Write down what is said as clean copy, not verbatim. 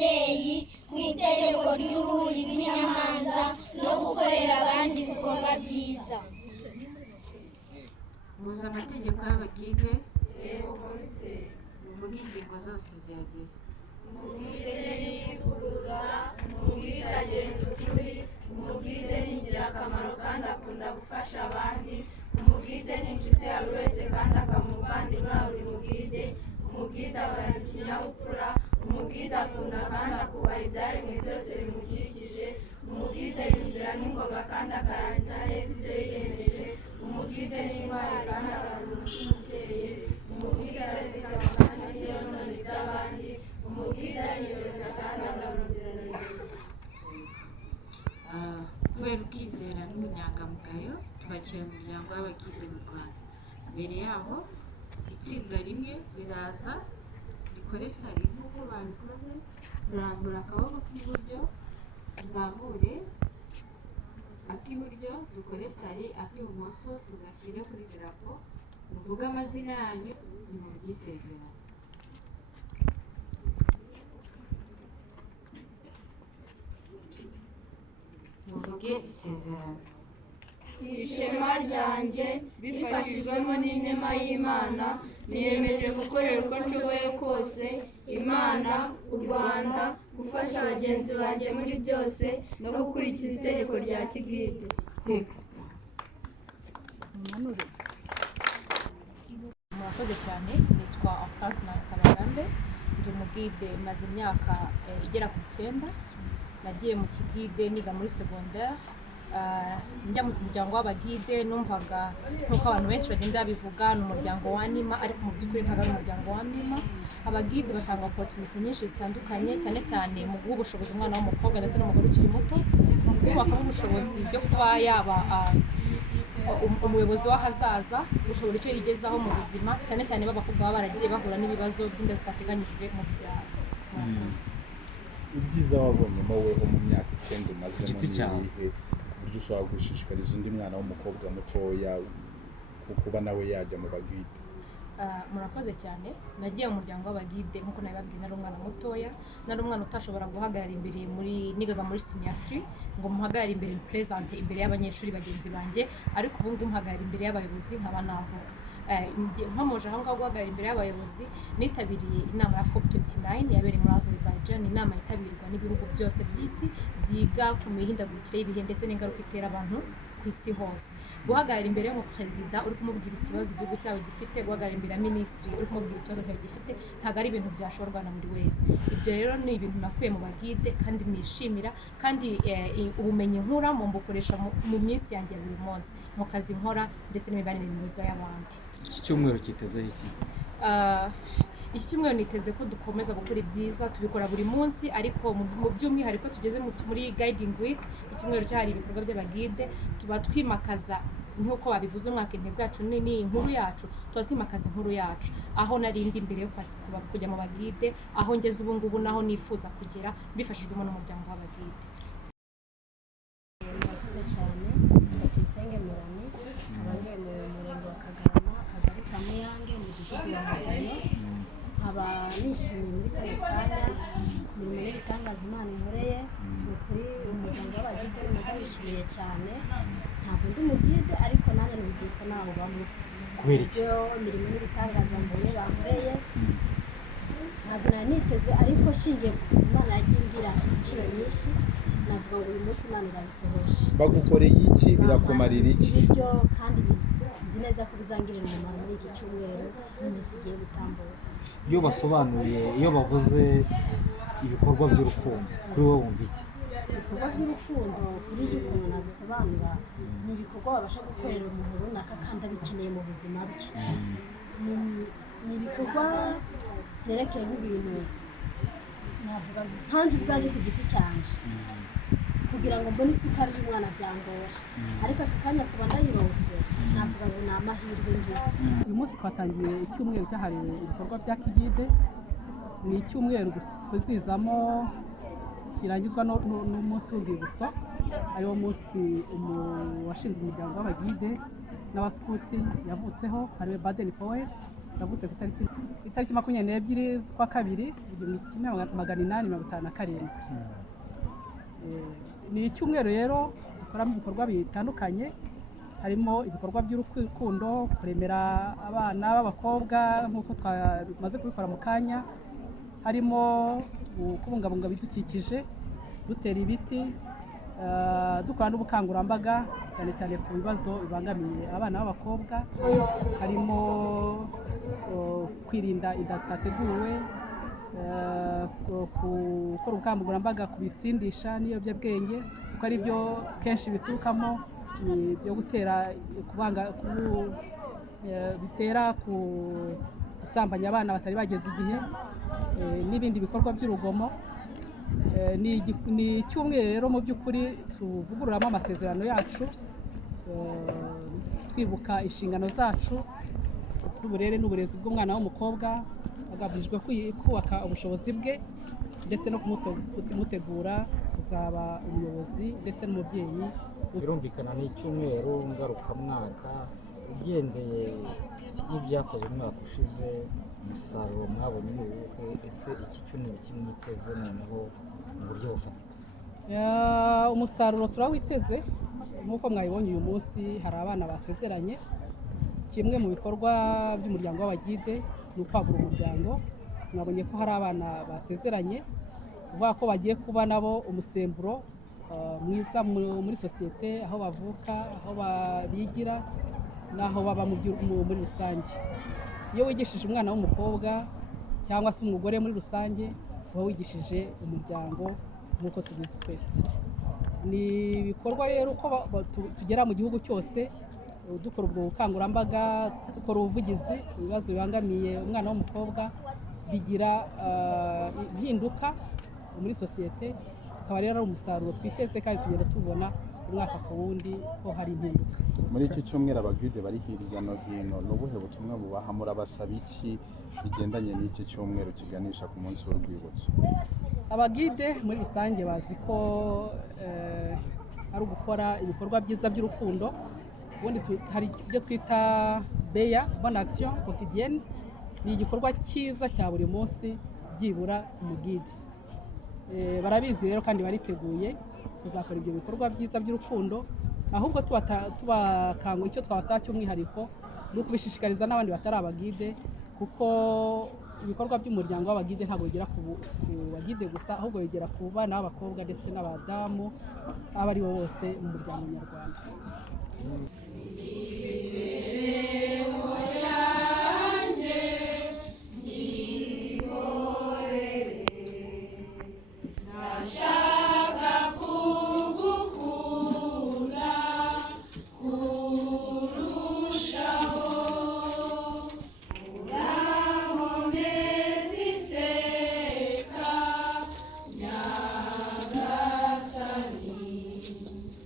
kibyeyi mu itegeko ry'ubuhuri bw'inyamanza no gukorera abandi ibikorwa byiza. muzi amategeko y'abagide muvuge ingingo zose ziyagize. umugide ntiyifuza, umugide agenza ukuri, umugide ni ingirakamaro kandi akunda gufasha abandi, umugide ni inshuti ya buri wese kandi akaba umuvandimwe wa buri mugide, umugide ahorana ikinyabupfura, umugide akunda kandi akubaha ibyaremwe byose bimukikije, umugide yumvira n'ingoga kandi akarangiza neza ibyo yiyemeje, umugide ni intwari kandi akabona umutima ukeye, umugide arazigama kandi ntiyonona iby'abandi, umugide ariyoza kandi agaba ubuziranenge. kubera ubwizera n'ubunyangamugayo tubakiye mu muryango w'abagide mu Rwanda. Mbere yaho itsinda rimwe riraza rikore sari nk'uko babikoze, turambura akaboko k'iburyo tuzamure ak'iburyo, dukore sari ak'ibumoso tugashyire kuri darapo, muvuge amazina yanyu nimuvuge isezerano. muvuge isezerano. ishema ryanjye bifashijwemo n'inema y'Imana niyemeje gukorera uko nshoboye kose Imana, u Rwanda, gufasha bagenzi banjye muri byose no gukurikiza itegeko rya kigide. murakoze cyane. nitwa Hortense Kabagambe, ndi umugide maze imyaka igera ku 9. nagiye mu kigide niga muri secondaire, njya mu muryango w'abagide numvaga nk'uko abantu benshi bagenda babivuga ni umuryango wa Nima, ariko mu by'ukuri ntabwo ari umuryango wa Nima. abagide batanga opportunity nyinshi zitandukanye, cyane cyane mu guha ubushobozi umwana w'umukobwa ndetse n'umugore ukiri muto, mu kubakaho ubushobozi byo kuba yaba umuyobozi w'ahazaza, ushobora icyo yigezaho mu buzima, cyane cyane b'abakobwa baba baragiye bahura n'ibibazo by'inda zitateganyijwe mu byaro. ibyiza wabonyemo weho mu myaka 9 umaze mu gihe buryo ushobora gushishikariza undi mwana w'umukobwa mutoya kuba nawe yajya mu bagide? murakoze cyane. nagiye mu muryango w'abagide nk'uko nabibabwiye, nari umwana mutoya, nari umwana utashobora guhagarara imbere nigaga muri senior 3 ngo muhagarare imbere presente imbere y'abanyeshuri bagenzi banjye, ariko ubu ngubu mpagarara imbere y'abayobozi nkaba navuga. mpamoje aho ngaho guhagarara imbere y'abayobozi, nitabiriye inama ya COP29 yabereye muri Azerbaijan, inama yitabirwa n'ibihugu byose by'isi byiga ku mihindagurikire y'ibihe ndetse n'ingaruka itera abantu ku isi hose. guhagarara imbere y'umuperezida uri kumubwira ikibazo igihugu cyawe gifite, guhagarara imbere ya minisitiri uri kumubwira ikibazo cyawe gifite, ntabwo ari ibintu byashorwa na buri wese. ibyo rero ni ibintu nakuye mu bagide kandi nishimira, kandi ubumenyi nkura mbukoresha mu minsi yanjye ya buri munsi, mu kazi nkora ndetse n'imibanire myiza y'abandi. iki cyumweru kitezeho iki? iki cyumweru niteze ko dukomeza gukora ibyiza, tubikora buri munsi, ariko mu by'umwihariko tugeze muri guiding week, icyumweru cyahariwe ibikorwa by'abagide, tuba twimakaza nk'uko babivuze umwaka intego yacu ni inkuru yacu, tuba twimakaza inkuru yacu, aho narindi imbere yo kujya mu bagide, aho ngeze ubu ngubu naho nifuza kugera bifashijwemo n'umuryango w'abagide. murakoze cyane. Tuyisenge Melanie, abandi mu murenge wa Kagarama, akagari ka Muyange, mu mudugudu wa Mugayo. nkaba nishimiye muri kano kanya ku mirimo n'ibitangaza Imana inkoreye. ni ukuri umuryango w'abagide ndawishimiye cyane. ntabwo ndi umugide, ariko nanjye numvise nawe bamwe kubera iki? ibyo mirimo n'ibitangaza mbonye bankoreye ntabwo nari niteze, ariko shingiye ku Imana yagiye imbwira inshuro nyinshi, navuga ngo uyu munsi Imana irabisohoje. bagukoreye iki? birakumarira iki? ibyo kandi nzi neza ko bizangirira umumaro muri iki cyumweru n'iminsi igiye gutambuka. iyo basobanuye, iyo bavuze ibikorwa by'urukundo, kuri wowe wumva iki? ibikorwa by'urukundo kuri iki ukuntu nabisobanura, ni ibikorwa babasha gukorera umuntu runaka kandi abikeneye mu buzima bwe. ni ibikorwa byerekeye nk'ibintu navuga nkanjye ubwanjye ku giti cyanjye, kugira ngo mbone isukari y'umwana byangora, ariko aka kanya kuba ndayirose navuga ngo ni amahirwe ngize. uyu munsi twatangiye icyumweru cyahariwe ibikorwa bya kigide. ni icyumweru twizihizamo kirangizwa n'umunsi w'urwibutso, ariwo munsi washinze umuryango w'abagide n'abaskuti yavutseho, ariwe Baden Powell. yavutse ku itariki 22 z'ukwa kabiri 1857. Ni icyumweru rero dukoramo ibikorwa bitandukanye, harimo ibikorwa by'urukundo, kuremera abana b'abakobwa nk'uko twamaze kubikora mu kanya, harimo kubungabunga ibidukikije, dutera ibiti, dukora n'ubukangurambaga cyane cyane ku bibazo bibangamiye abana b'abakobwa, harimo kwirinda inda zitateguwe, gukora ubukangurambaga ku bisindisha n'ibiyobyabwenge kuko ari byo kenshi biturukamo byo gutera bitera gusambanya abana batari bageze igihe, n'ibindi bikorwa by'urugomo. Ni icyumweru rero mu by'ukuri tuvugururamo amasezerano yacu, twibuka inshingano zacu z'uburere n'uburezi bw'umwana w'umukobwa, hagamijwe kubaka ubushobozi bwe ndetse no kumutegura kuzaba umuyobozi ndetse n'umubyeyi. Birumvikana ni icyumweru ngarukamwaka, ugendeye n'ibyakozwe umwaka ushize, umusaruro mwabonye ni uwuhe? Ese iki cyumweru kimwiteze noneho mu buryo bufatika? Umusaruro turawiteze nk'uko mwabibonye uyu munsi, hari abana basezeranye. Kimwe mu bikorwa by'umuryango w'abagide ni ukwagura umuryango. Mwabonye ko hari abana basezeranye, uvuga ko bagiye kuba nabo umusemburo mwiza muri sosiyete, aho bavuka, aho bigira n'aho baba muri rusange. Iyo wigishije umwana w'umukobwa cyangwa se umugore muri rusange, uba wigishije umuryango nk'uko tubizi twese. Ni ibikorwa rero uko tugera mu gihugu cyose dukora ubwo bukangurambaga, dukora ubuvugizi ku bibazo bibangamiye umwana w'umukobwa, bigira impinduka muri sosiyete. Tukaba rero ari umusaruro twiteze kandi tugenda tubona umwaka ku wundi ko hari impinduka. Muri iki cyumweru abagide bari hirya no hino, ni ubuhe butumwa bubaha? Murabasaba iki bigendanye n'iki cyumweru kiganisha ku munsi w'urwibutso? Abagide muri rusange bazi ko ari ugukora ibikorwa byiza by'urukundo. Ubundi hari ibyo twita BEA, Bonne Action Quotidienne. Ni igikorwa cyiza cya buri munsi byibura umugide. Barabizi rero kandi bariteguye kuzakora ibyo bikorwa byiza by'urukundo, ahubwo tubakangura icyo twabasaba cy'umwihariko ni ukubishishikariza n'abandi batari abagide, kuko ibikorwa by'umuryango w'abagide ntabwo bigera ku bagide gusa, ahubwo bigera ku bana b'abakobwa ndetse n'abadamu abo ari bo bose mu muryango nyarwanda.